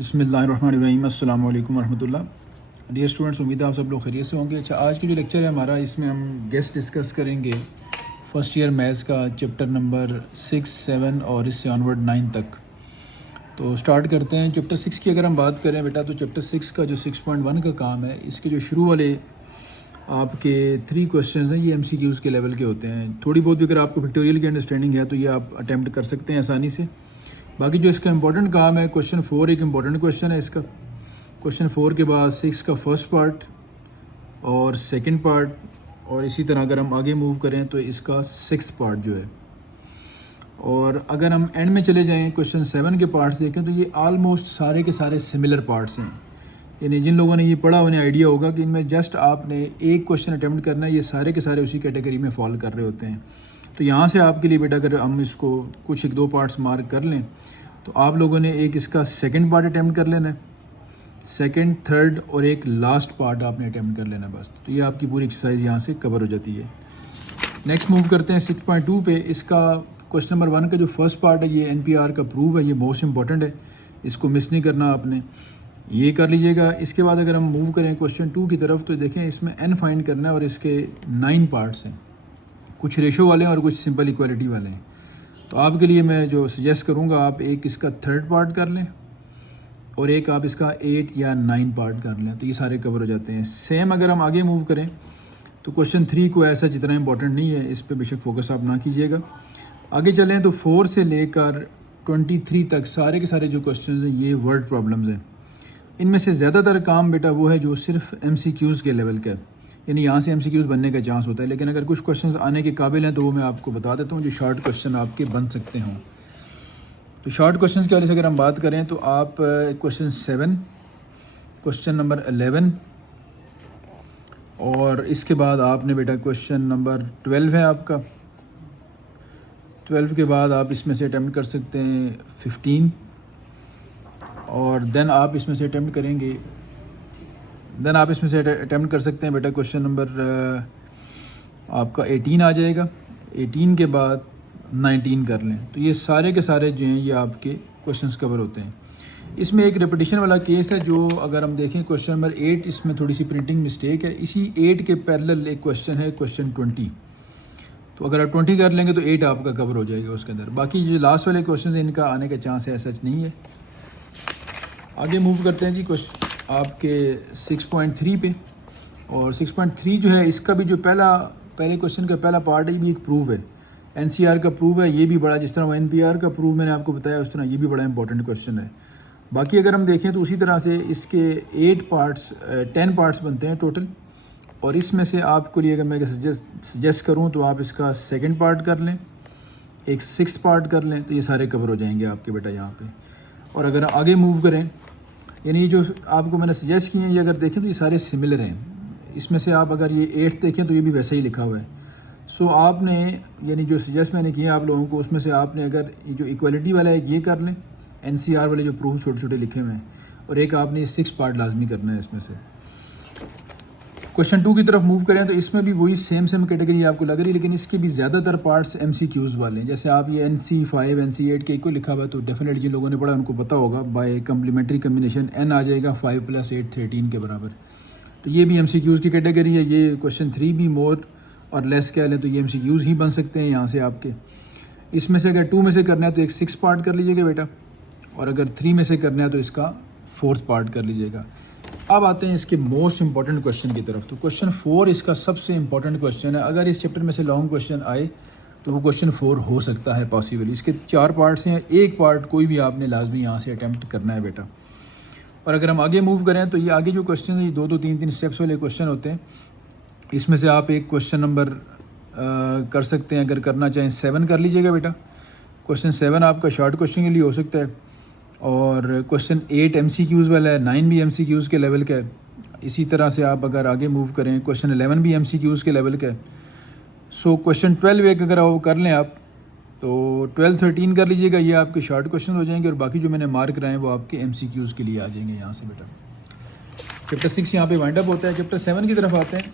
बिस्मिल्लाहिर्रहमानिर्रहीम अस्सलाम वालेकुम रहमतुल्लाह। डियर स्टूडेंट्स, उम्मीद है आप सब लोग खैरियत से होंगे। अच्छा, आज की जो लेक्चर है हमारा, इसमें हम गेस्ट डिस्कस करेंगे फ़र्स्ट ईयर मैथ्स का चैप्टर नंबर 6, 7 और इससे ऑनवर्ड 9 तक। तो स्टार्ट करते हैं। चैप्टर 6 की अगर हम बात करें बेटा, तो चैप्टर 6 का जो 6.1 का काम है, इसके जो शुरू वाले आपके 3 क्वेश्चंस हैं, ये MCQs के लेवल के होते हैं। थोड़ी बहुत भी अगर आपको पिक्टोरियल की अंडरस्टैंडिंग है तो ये आप अटैम्प्ट कर सकते हैं आसानी से। बाकी जो इसका इंपॉर्टेंट काम है, क्वेश्चन 4 एक इंपॉर्टेंट क्वेश्चन है इसका। क्वेश्चन 4 के बाद 6 का फर्स्ट पार्ट और सेकंड पार्ट, और इसी तरह अगर हम आगे मूव करें तो इसका 6th पार्ट जो है। और अगर हम एंड में चले जाएं, क्वेश्चन 7 के पार्ट्स देखें तो ये ऑलमोस्ट सारे के सारे सिमिलर पार्ट्स हैं। यानी जिन लोगों ने ये पढ़ा उन्हें आइडिया होगा कि इनमें जस्ट आपने एक क्वेश्चन अटैम्प्ट करना है, ये सारे के सारे उसी कैटेगरी में फॉल कर रहे होते हैं। तो यहाँ से आपके लिए बेटा, अगर हम इसको कुछ 1-2 पार्ट्स मार्क कर लें तो आप लोगों ने एक इसका सेकंड पार्ट अटैम्प्ट कर लेना है, सेकंड, थर्ड और एक लास्ट पार्ट आपने अटैम्प्ट कर लेना बस। तो ये आपकी पूरी एक्सरसाइज यहाँ से कवर हो जाती है। नेक्स्ट मूव करते हैं 6.2 पे। इसका क्वेश्चन नंबर 1 का जो फर्स्ट पार्ट है, ये NPR का प्रूव है, ये मोस्ट इंपॉर्टेंट है, इसको मिस नहीं करना आपने, ये कर लीजिएगा। इसके बाद अगर हम मूव करें क्वेश्चन 2 की तरफ तो देखें इसमें n फाइंड करना है और इसके 9 पार्ट्स हैं, कुछ रेशो वाले हैं और कुछ सिंपल इक्वालिटी वाले हैं। तो आपके लिए मैं जो सजेस्ट करूँगा, आप एक इसका थर्ड पार्ट कर लें और एक आप इसका 8 या 9 पार्ट कर लें, तो ये सारे कवर हो जाते हैं। सेम अगर हम आगे मूव करें तो क्वेश्चन 3 को ऐसा जितना इंपॉर्टेंट नहीं है, इस पर बेशक फोकस आप ना कीजिएगा। आगे चलें तो 4 से लेकर 23 तक सारे के सारे जो क्वेश्चन हैं ये वर्ड प्रॉब्लम्स हैं। इनमें से ज़्यादातर काम बेटा वो है जो सिर्फ MCQs के लेवल का है, यानी यहाँ से MCQs बनने का चांस होता है। लेकिन अगर कुछ क्वेश्चंस आने के काबिल हैं तो वो मैं आपको बता देता हूँ, जो शॉर्ट क्वेश्चन आपके बन सकते हों। तो शॉर्ट क्वेश्चंस के वाले से अगर हम बात करें तो आप क्वेश्चन 7, क्वेश्चन नंबर 11 और इसके बाद आपने बेटा क्वेश्चन नंबर 12 है आपका। 12 के बाद आप इसमें से अटैम्प्ट कर सकते हैं 15 और देन आप इसमें से अटैम्प्ट करेंगे, देन आप इसमें से अटैम्प्ट कर सकते हैं बेटा क्वेश्चन नंबर आपका 18 आ जाएगा। 18 के बाद 19 कर लें। तो ये सारे के सारे जो हैं ये आपके क्वेश्चंस कवर होते हैं। इसमें एक रिपीटिशन वाला केस है, जो अगर हम देखें क्वेश्चन नंबर 8, इसमें थोड़ी सी प्रिंटिंग मिस्टेक है। इसी 8 के पैरेलल एक क्वेश्चन है क्वेश्चन 20, तो अगर आप 20 कर लेंगे तो 8 आपका कवर हो जाएगा उसके अंदर। बाकी जो लास्ट वाले क्वेश्चन हैं इनका आने का चांस है, सच नहीं है। आगे मूव करते हैं जी क्वेश्चन आपके 6.3 पे। और 6.3 जो है, इसका भी जो पहले क्वेश्चन का पहला पार्ट है, ये भी एक प्रूव है, NCR का प्रूव है। ये भी बड़ा, जिस तरह वो NPR का प्रूव मैंने आपको बताया उस तरह ये भी बड़ा इंपॉर्टेंट क्वेश्चन है। बाकी अगर हम देखें तो उसी तरह से इसके 10 पार्ट्स बनते हैं टोटल। और इसमें से आपको लिए अगर मैं सजेस्ट करूँ तो आप इसका सेकेंड पार्ट कर लें, एक 6th पार्ट कर लें, तो ये सारे कवर हो जाएंगे आपके बेटा यहाँ पे। और अगर आगे मूव करें, यानी जो आपको मैंने सजेस्ट किए हैं, ये अगर देखें तो ये सारे सिमिलर हैं। इसमें से आप अगर ये 8th देखें तो ये भी वैसा ही लिखा हुआ है। सो आपने, यानी जो सजेस्ट मैंने किए आप लोगों को, उसमें से आपने अगर ये जो इक्वलिटी वाला है ये कर लें, NCR वाले जो प्रूफ छोटे छोटे लिखे हुए हैं, और एक आपने 6 पार्ट लाजमी करना है इसमें से। क्वेश्चन 2 की तरफ मूव करें तो इसमें भी वही सेम कैटेगरी आपको लग रही है, लेकिन इसके भी ज़्यादातर पार्ट्स MCQs वाले हैं। जैसे आप ये NC5, NC8 के को लिखा हुआ है, तो डेफिनेटली जिन लोगों ने पढ़ा उनको पता होगा, बाय कम्प्लीमेंट्री कम्बिनेशन n आ जाएगा 5 + 8 13 के बराबर। तो ये भी MCQs की कैटेगरी है। ये क्वेश्चन 3 भी मोर और लेस कह लें तो ये MCQs ही बन सकते हैं यहाँ से आपके। इसमें से अगर 2 में से करना है तो एक 6 पार्ट कर लीजिएगा बेटा, और अगर 3 में से करना है तो इसका 4th पार्ट कर लीजिएगा। अब आते हैं इसके मोस्ट इंपॉर्टेंट क्वेश्चन की तरफ। तो क्वेश्चन 4 इसका सबसे इंपॉर्टेंट क्वेश्चन है। अगर इस चैप्टर में से लॉन्ग क्वेश्चन आए तो वो क्वेश्चन 4 हो सकता है पॉसिबल। इसके 4 पार्ट्स हैं, एक पार्ट कोई भी आपने लाजमी यहाँ से अटैम्प्ट करना है बेटा। और अगर हम आगे मूव करें तो ये आगे जो क्वेश्चन है, ये 2-2 3-3 स्टेप्स वाले क्वेश्चन होते हैं। इसमें से आप एक क्वेश्चन नंबर कर सकते हैं, अगर करना चाहें 7 कर लीजिएगा बेटा। क्वेश्चन 7 आपका शॉर्ट क्वेश्चन के लिए हो सकता है। और क्वेश्चन 8 MCQs वाला है, 9 भी MCQs के लेवल का है। इसी तरह से आप अगर आगे मूव करें, क्वेश्चन 11 भी MCQs के लेवल का है। सो क्वेश्चन 12 एक अगर वो कर लें आप, तो 12, 13 कर लीजिएगा, ये आपके शॉर्ट क्वेश्चन हो जाएंगे। और बाकी जो मैंने मार्क कराए हैं वो आपके MCQs के लिए आ जाएंगे यहाँ से बेटा। चैप्टर 6 यहाँ पे वाइंड अप होता है। चैप्टर 7 की तरफ आते हैं।